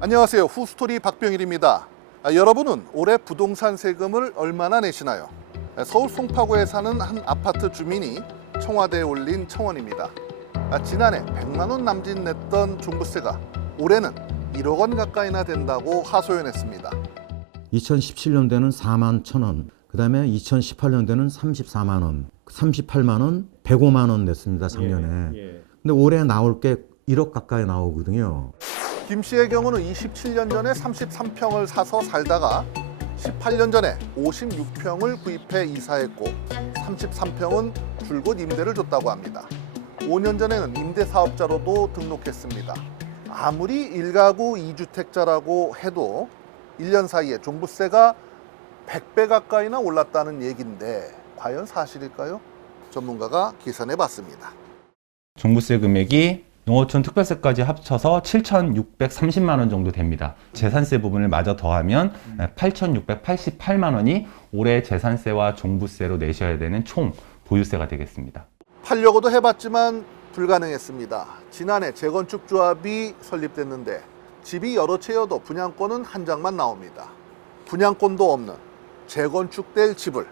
안녕하세요. 후스토리 박병일입니다. 여러분은 올해 부동산 세금을 얼마나 내시나요? 서울 송파구에 사는 한 아파트 주민이 청와대에 올린 청원입니다. 지난해 100만 원 남짓 냈던 종부세가 올해는 1억 원 가까이나 된다고 하소연했습니다. 2017년도에는 4만 1,000원, 그 다음에 2018년도에는 34만 원, 38만 원, 105만 원 냈습니다, 작년에. 근데 올해 나올 게 1억 가까이 나오거든요. 김 씨의 경우는 27년 전에 33평을 사서 살다가 18년 전에 56평을 구입해 이사했고 33평은 줄곧 임대를 줬다고 합니다. 5년 전에는 임대사업자로도 등록했습니다. 아무리 1가구 2주택자라고 해도 1년 사이에 종부세가 100배 가까이나 올랐다는 얘기인데 과연 사실일까요? 전문가가 계산해 봤습니다. 종부세 금액이 농어촌 특별세까지 합쳐서 7,630만 원 정도 됩니다. 재산세 부분을 마저 더하면 8,688만 원이 올해 재산세와 종부세로 내셔야 되는 총 보유세가 되겠습니다. 팔려고도 해봤지만 불가능했습니다. 지난해 재건축 조합이 설립됐는데 집이 여러 채여도 분양권은 한 장만 나옵니다. 분양권도 없는 재건축될 집을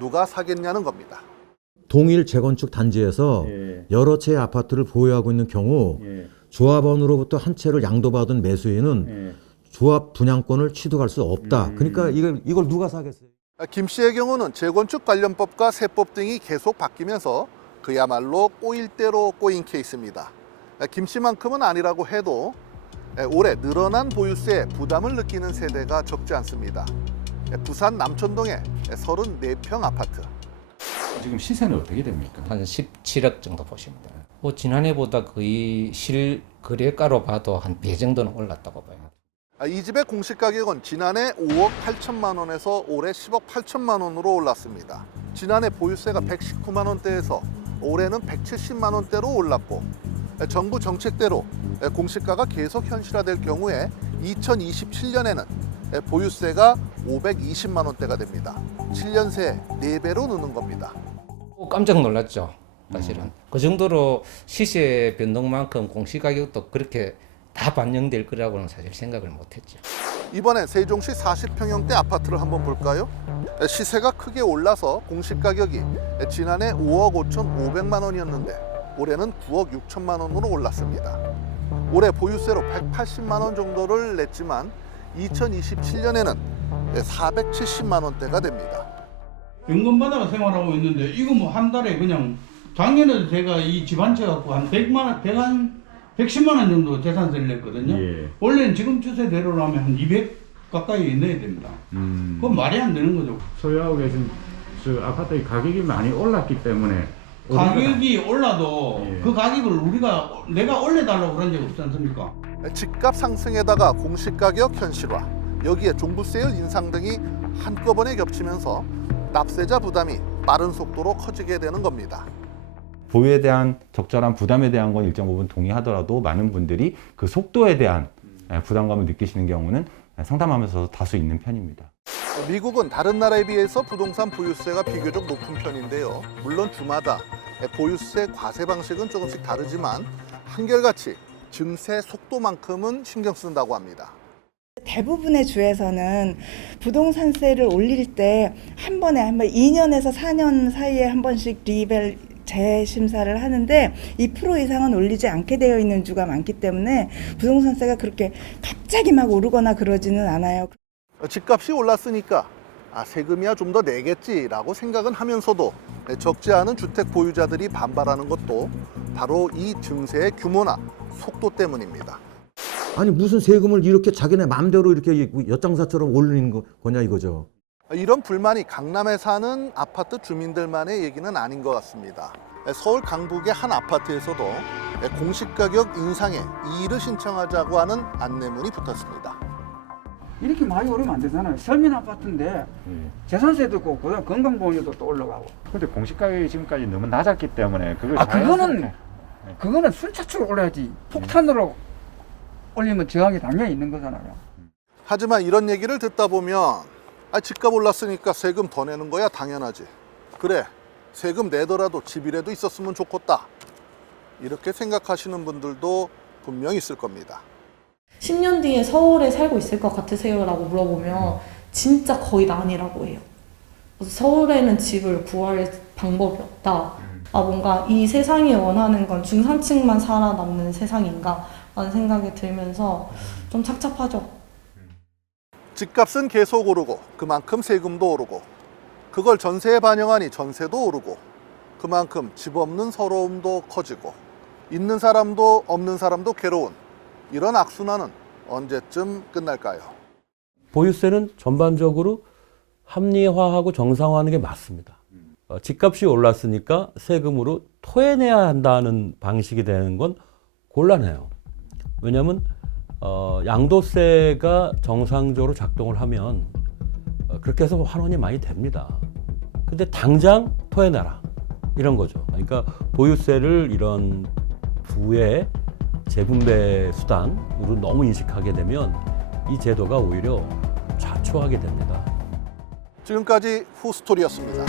누가 사겠냐는 겁니다. 동일 재건축 단지에서 여러 채의 아파트를 보유하고 있는 경우 조합원으로부터 한 채를 양도받은 매수인은 조합 분양권을 취득할 수 없다. 그러니까 이걸 누가 사겠어요? 김 씨의 경우는 재건축 관련법과 세법 등이 계속 바뀌면서 그야말로 꼬일 대로 꼬인 케이스입니다. 김 씨만큼은 아니라고 해도 올해 늘어난 보유세에 부담을 느끼는 세대가 적지 않습니다. 부산 남천동의 34평 아파트. 지금 시세는 어떻게 됩니까? 한 17억 정도 보시면 돼요. 뭐 지난해보다 거의 실거래가로 봐도 한 배 정도는 올랐다고 봐요. 이 집의 공시 가격은 지난해 5억 8천만 원에서 올해 10억 8천만 원으로 올랐습니다. 지난해 보유세가 119만 원대에서 올해는 170만 원대로 올랐고 정부 정책대로 공시가가 계속 현실화될 경우에 2027년에는 보유세가 520만 원대가 됩니다. 7년 새에 4배로 느는 겁니다. 깜짝 놀랐죠, 사실은. 그 정도로 시세 변동만큼 공시가격도 그렇게 다 반영될 거라고는 사실 생각을 못했죠. 이번엔 세종시 40평형대 아파트를 한번 볼까요? 시세가 크게 올라서 공시가격이 지난해 5억 5,500만 원이었는데 올해는 9억 6천만 원으로 올랐습니다. 올해 보유세로 180만 원 정도를 냈지만 2027년에는 470만 원대가 됩니다. 연금 받아가 생활하고 있는데 이거 뭐 한 달에 그냥 작년에도 제가 이 집 한 채 갖고 한 110만 원 정도 재산세를 냈거든요. 원래는 지금 추세대로라면 한 200 가까이 내야 됩니다. 그건 말이 안 되는 거죠. 소유하고 계신 저 아파트의 가격이 많이 올랐기 때문에 가격이 올라도 예. 그 가격을 내가 올려달라고 그런 적 없지 않습니까? 집값 상승에다가 공시가격 현실화, 여기에 종부세율 인상 등이 한꺼번에 겹치면서 납세자 부담이 빠른 속도로 커지게 되는 겁니다. 보유에 대한 적절한 부담에 대한 건 일정 부분 동의하더라도 많은 분들이 그 속도에 대한 부담감을 느끼시는 경우는 상담하면서 다수 있는 편입니다. 미국은 다른 나라에 비해서 부동산 보유세가 비교적 높은 편인데요. 물론 주마다 보유세 과세 방식은 조금씩 다르지만 한결같이 증세 속도만큼은 신경 쓴다고 합니다. 대부분의 주에서는 부동산세를 올릴 때 한 번에 2년에서 4년 사이에 한 번씩 리벨 재심사를 하는데 2% 이상은 올리지 않게 되어 있는 주가 많기 때문에 부동산세가 그렇게 갑자기 막 오르거나 그러지는 않아요. 집값이 올랐으니까 세금이야 좀 더 내겠지라고 생각은 하면서도 적지 않은 주택 보유자들이 반발하는 것도 바로 이 증세의 규모나 속도 때문입니다. 아니 무슨 세금을 이렇게 자기네 마음대로 이렇게 엿장사처럼 올리는 거냐 이거죠. 이런 불만이 강남에 사는 아파트 주민들만의 얘기는 아닌 것 같습니다. 서울 강북의 한 아파트에서도 공시가격 인상에 이의를 신청하자고 하는 안내문이 붙었습니다. 이렇게 많이 오르면 안 되잖아요. 서민 아파트인데 재산세도 있고 그다음 건강보험료도 또 올라가고. 근데 공시가격이 지금까지 너무 낮았기 때문에 그걸 그거는 순차적으로 올라야지. 폭탄으로 올리면 저항이 당연히 있는 거잖아요. 하지만 이런 얘기를 듣다 보면 집값 올랐으니까 세금 더 내는 거야 당연하지. 그래 세금 내더라도 집이라도 있었으면 좋겠다. 이렇게 생각하시는 분들도 분명 있을 겁니다. 10년 뒤에 서울에 살고 있을 것 같으세요? 라고 물어보면 진짜 거의 난이라고 해요. 그래서 서울에는 집을 구할 방법이 없다. 뭔가 이 세상이 원하는 건 중산층만 살아남는 세상인가? 라는 생각이 들면서 좀 착잡하죠. 집값은 계속 오르고 그만큼 세금도 오르고 그걸 전세에 반영하니 전세도 오르고 그만큼 집 없는 서러움도 커지고 있는 사람도 없는 사람도 괴로운 이런 악순환은 언제쯤 끝날까요? 보유세는 전반적으로 합리화하고 정상화하는 게 맞습니다. 집값이 올랐으니까 세금으로 토해내야 한다는 방식이 되는 건 곤란해요. 왜냐하면 양도세가 정상적으로 작동을 하면 그렇게 해서 환원이 많이 됩니다. 근데 당장 토해내라 이런 거죠. 그러니까 보유세를 이런 부의 재분배 수단으로 너무 인식하게 되면 이 제도가 오히려 좌초하게 됩니다. 지금까지 후스토리였습니다.